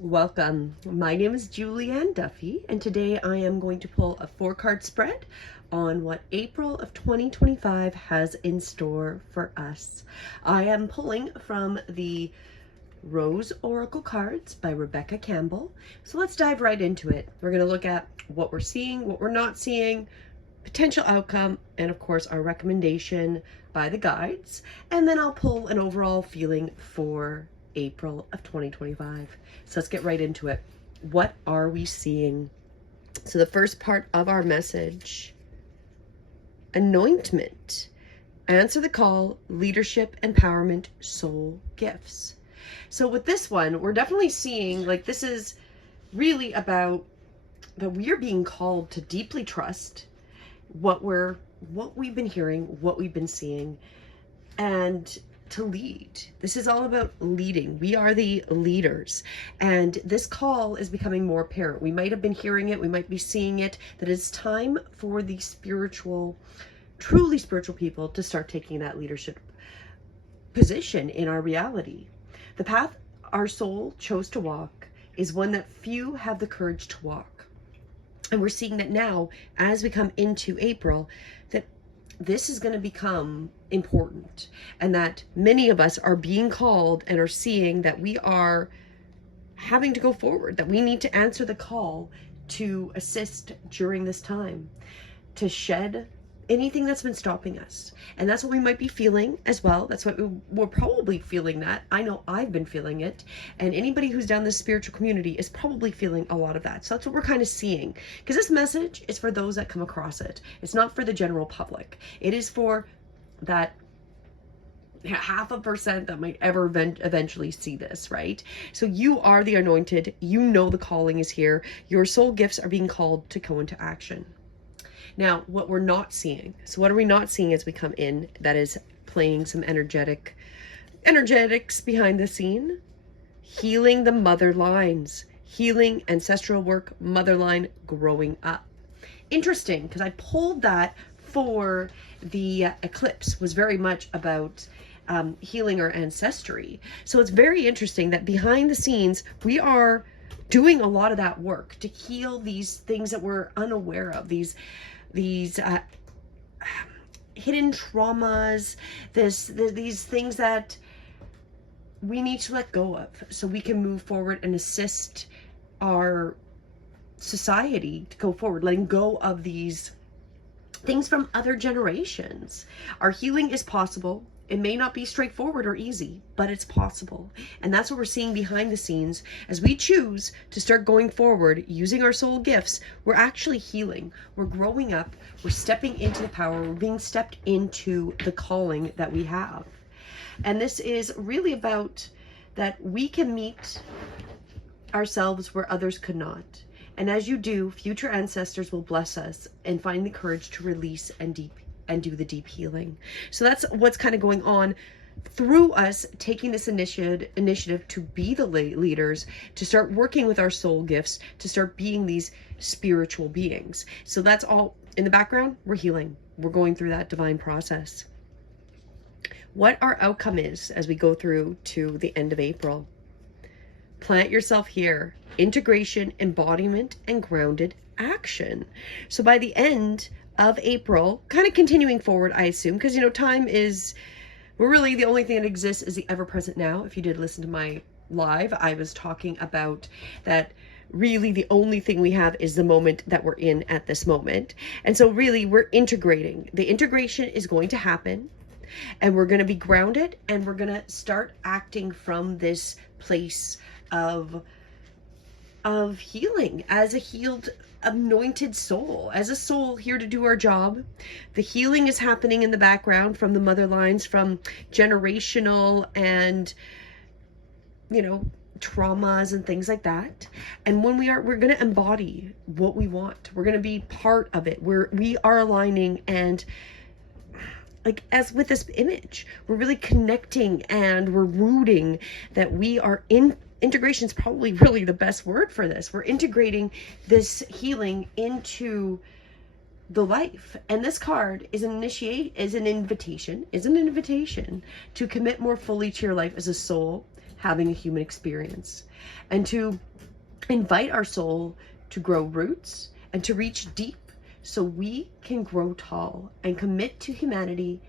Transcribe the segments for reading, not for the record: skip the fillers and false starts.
Welcome. My name is Julianne Duffy, and today I am going to pull a 4-card spread on what April of 2025 has in store for us. I am pulling from the Rose Oracle cards by Rebecca Campbell. So let's dive right into it. We're going to look at what we're seeing, what we're not seeing, potential outcome, and of course our recommendation by the guides. And then I'll pull an overall feeling for April of 2025. So let's get right into it. What are we seeing? So the first part of our message, anointment, answer the call, leadership, empowerment, soul gifts. So with this one, we're definitely seeing, like, this is really about that we are being called to deeply trust what we've been hearing, what we've been seeing, and to lead. This is all about leading. We are the leaders, and this call is becoming more apparent. We might have been hearing it, we might be seeing it, that it's time for the spiritual, truly spiritual people to start taking that leadership position in our reality. The path our soul chose to walk is one that few have the courage to walk. And we're seeing that now as we come into April, that this is going to become important, and that many of us are being called and are seeing that we are having to go forward, that we need to answer the call to assist during this time, to shed anything that's been stopping us. And that's what we might be feeling as well. That's what we're probably feeling. That I know I've been feeling it, and anybody who's down this spiritual community is probably feeling a lot of that. So that's what we're kind of seeing, because this message is for those that come across it. It's not for the general public. It is for that 0.5% that might ever eventually see this, right? So you are the anointed. You know the calling is here. Your soul gifts are being called to go into action. Now, what we're not seeing, so what are we not seeing as we come in that is playing some energetics behind the scene? Healing the mother lines, healing ancestral work, mother line, growing up. Interesting, because I pulled that for the eclipse, was very much about healing our ancestry. So it's very interesting that behind the scenes, we are doing a lot of that work to heal these things that we're unaware of, these hidden traumas, these things that we need to let go of so we can move forward and assist our society to go forward, letting go of these things from other generations. Our healing is possible. It may not be straightforward or easy, but it's possible. And that's what we're seeing behind the scenes. As we choose to start going forward using our soul gifts, we're actually healing. We're growing up. We're stepping into the power. We're being stepped into the calling that we have. And this is really about that we can meet ourselves where others could not. And as you do, future ancestors will bless us and find the courage to release and do the deep healing. So that's what's kind of going on through us taking this initiative to be the leaders, to start working with our soul gifts, to start being these spiritual beings. So that's all in the background. We're healing. We're going through that divine process. What our outcome is as we go through to the end of April. Plant yourself here. Integration, embodiment, and grounded action. So by the end of April, kind of continuing forward, I assume, because, you know, time is, we're really, the only thing that exists is the ever-present now. If you did listen to my live, I was talking about that really the only thing we have is the moment that we're in at this moment. And so really we're integrating. The integration is going to happen, and we're going to be grounded, and we're going to start acting from this place of healing, as a healed, anointed soul, as a soul here to do our job. The healing is happening in the background from the mother lines, from generational and, you know, traumas and things like that. And when we're going to embody what we want. We're going to be part of it. We are aligning, and like as with this image, we're really connecting and we're rooting that we are in. Integration is probably really the best word for this. We're integrating this healing into the life. And this card is an invitation to commit more fully to your life as a soul, having a human experience, and to invite our soul to grow roots and to reach deep so we can grow tall and commit to humanity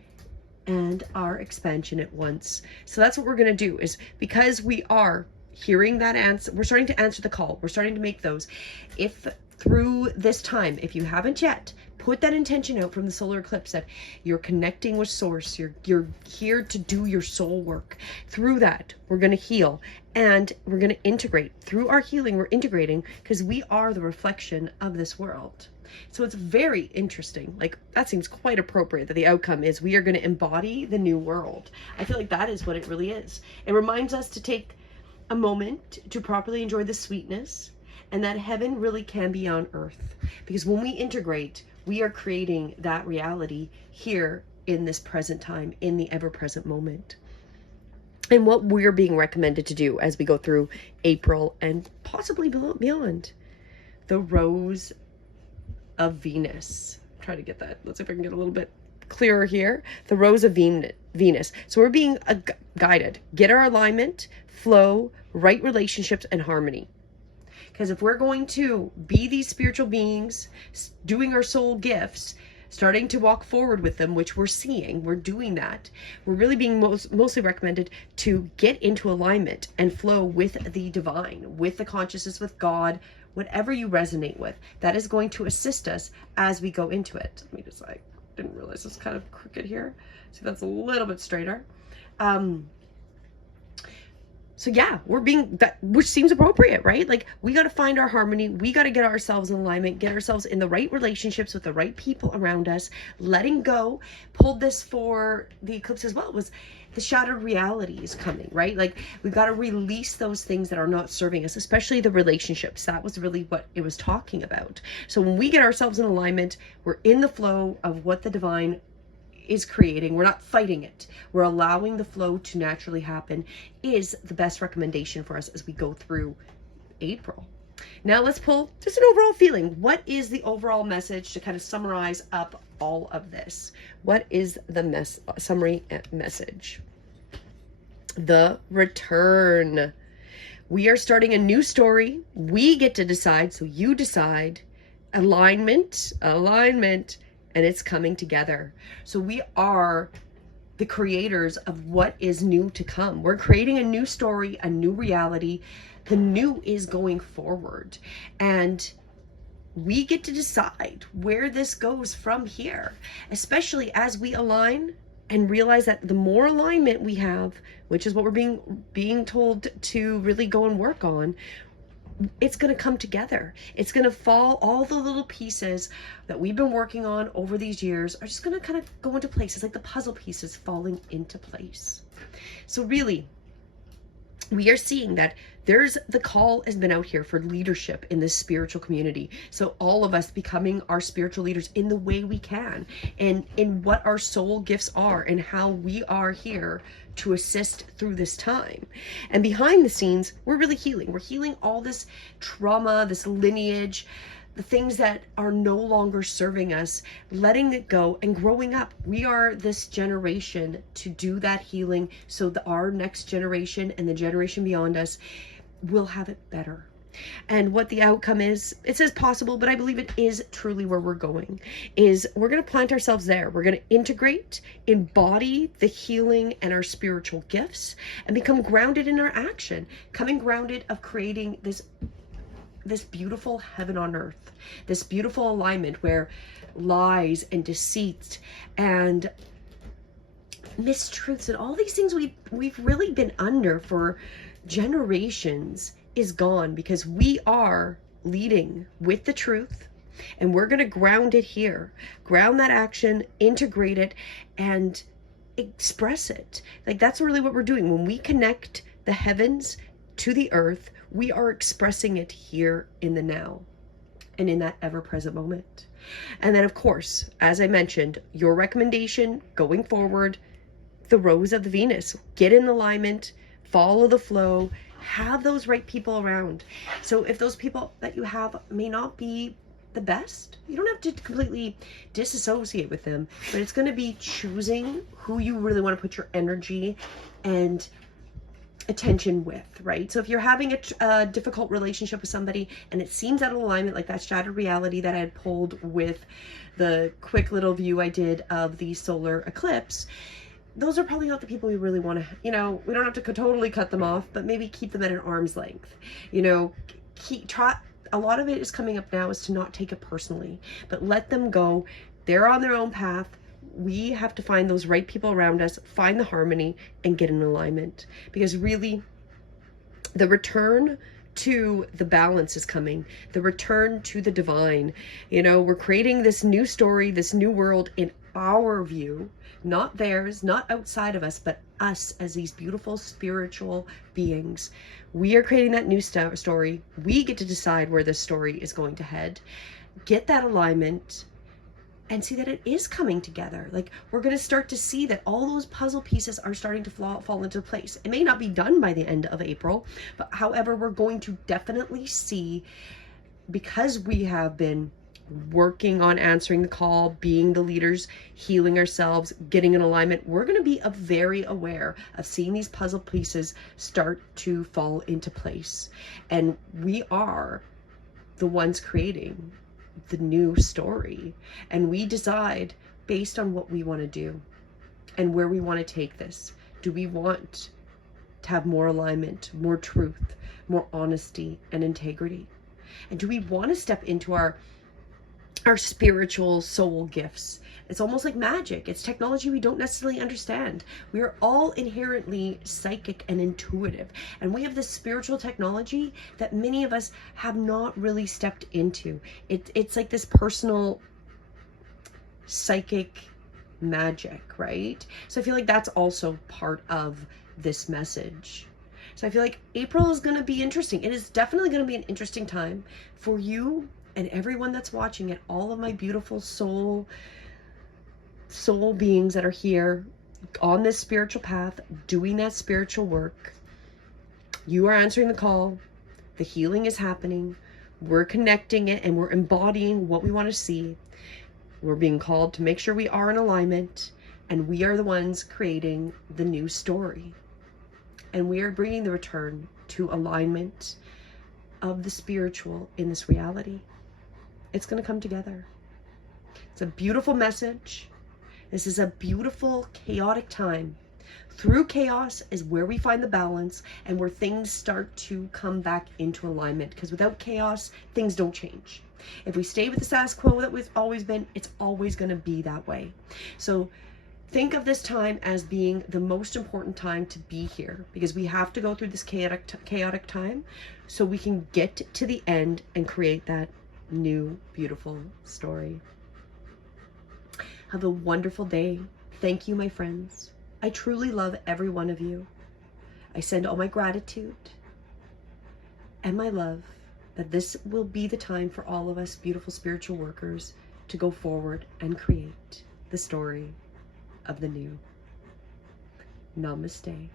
and our expansion at once. So that's what we're going to do, is because we are hearing that answer, we're starting to answer the call. We're starting to make those. If through this time, if you haven't yet, put that intention out from the solar eclipse that you're connecting with source, you're here to do your soul work. Through that, we're going to heal and we're going to integrate. Through our healing, we're integrating because we are the reflection of this world. So it's very interesting. Like, that seems quite appropriate that the outcome is we are going to embody the new world. I feel like that is what it really is. It reminds us to take a moment to properly enjoy the sweetness, and that heaven really can be on earth. Because when we integrate, we are creating that reality here in this present time, in the ever-present moment. And what we're being recommended to do as we go through April and possibly beyond. The Rose of Venus. Try to get that. Let's see if I can get a little bit clearer here. The Rose of Venus. So we're being guided. Get our alignment, flow, right relationships, and harmony. Because if we're going to be these spiritual beings, doing our soul gifts, starting to walk forward with them, which we're seeing, we're doing that. We're really being mostly recommended to get into alignment and flow with the divine, with the consciousness, with God, whatever you resonate with. That is going to assist us as we go into it. Let me just, I didn't realize it's kind of crooked here. So that's a little bit straighter. So yeah, we're being that, which seems appropriate, right? Like, we got to find our harmony. We got to get ourselves in alignment, get ourselves in the right relationships with the right people around us, letting go. Pulled this for the eclipse as well, was the shattered reality is coming, right? Like, we've got to release those things that are not serving us, especially the relationships. That was really what it was talking about. So when we get ourselves in alignment, we're in the flow of what the divine is creating. We're not fighting it. We're allowing the flow to naturally happen, is the best recommendation for us as we go through April. Now let's pull just an overall feeling. What is the overall message to kind of summarize up all of this? What is the summary message? The return. We are starting a new story. We get to decide, so you decide. Alignment, and it's coming together. So we are the creators of what is new to come. We're creating a new story, a new reality. The new is going forward, and we get to decide where this goes from here, especially as we align and realize that the more alignment we have, which is what we're being told to really go and work on, it's going to come together. It's going to fall. All the little pieces that we've been working on over these years are just going to kind of go into place. It's like the puzzle pieces falling into place. So really, we are seeing that the call has been out here for leadership in this spiritual community. So all of us becoming our spiritual leaders in the way we can, and in what our soul gifts are, and how we are here to assist through this time. And behind the scenes, we're really healing. We're healing all this trauma, this lineage, the things that are no longer serving us, letting it go and growing up. We are this generation to do that healing, so that our next generation and the generation beyond us will have it better. And what the outcome is, it says possible, but I believe it is truly where we're going, is we're going to plant ourselves there. We're going to integrate, embody the healing and our spiritual gifts, and become grounded in our action, coming grounded of creating this beautiful heaven on earth, this beautiful alignment where lies and deceit and mistruths and all these things we've really been under for generations is gone, because we are leading with the truth, and we're going to ground it here, ground that action, integrate it, and express it. Like, that's really what we're doing. When we connect the heavens to the earth, we are expressing it here in the now and in that ever-present moment. And then, of course, as I mentioned, your recommendation going forward, the Rose of the Venus. Get in alignment, follow the flow, have those right people around. So if those people that you have may not be the best, you don't have to completely disassociate with them, but it's going to be choosing who you really want to put your energy and attention with, right? So if you're having a difficult relationship with somebody and it seems out of alignment, like that shattered reality that I had pulled with the quick little view I did of the solar eclipse, those are probably not the people we really want to, we don't have to totally cut them off, but maybe keep them at an arm's length. A lot of it is coming up now is to not take it personally, but let them go. They're on their own path. We have to find those right people around us, find the harmony, and get in alignment. Because really, the return to the balance is coming. The return to the divine. We're creating this new story, this new world in our view, not theirs, not outside of us, but us as these beautiful spiritual beings. We are creating that new story. We get to decide where this story is going to head. Get that alignment and see that it is coming together. Like, we're going to start to see that all those puzzle pieces are starting to fall into place. It may not be done by the end of April, but however, we're going to definitely see, because we have been working on answering the call, being the leaders, healing ourselves, getting in alignment, we're going to be very aware of seeing these puzzle pieces start to fall into place. And we are the ones creating the new story, and we decide based on what we want to do and where we want to take this. Do we want to have more alignment, more truth, more honesty and integrity? And do we want to step into our spiritual soul gifts? It's almost like magic. It's technology we don't necessarily understand. We are all inherently psychic and intuitive, and we have this spiritual technology that many of us have not really stepped into. It's like this personal psychic magic, right? So I feel like that's also part of this message. So I feel like April is going to be interesting. It is definitely going to be an interesting time for you and everyone that's watching it, all of my beautiful soul beings that are here on this spiritual path, doing that spiritual work. You are answering the call. The healing is happening. We're connecting it and we're embodying what we want to see. We're being called to make sure we are in alignment, and we are the ones creating the new story. And we are bringing the return to alignment of the spiritual in this reality. It's going to come together. It's a beautiful message. This is a beautiful, chaotic time. Through chaos is where we find the balance and where things start to come back into alignment. Because without chaos, things don't change. If we stay with the status quo that we've always been, it's always going to be that way. So think of this time as being the most important time to be here, because we have to go through this chaotic time so we can get to the end and create that new, beautiful story. Have a wonderful day. Thank you, my friends. I truly love every one of you. I send all my gratitude and my love that this will be the time for all of us beautiful spiritual workers to go forward and create the story of the new. Namaste.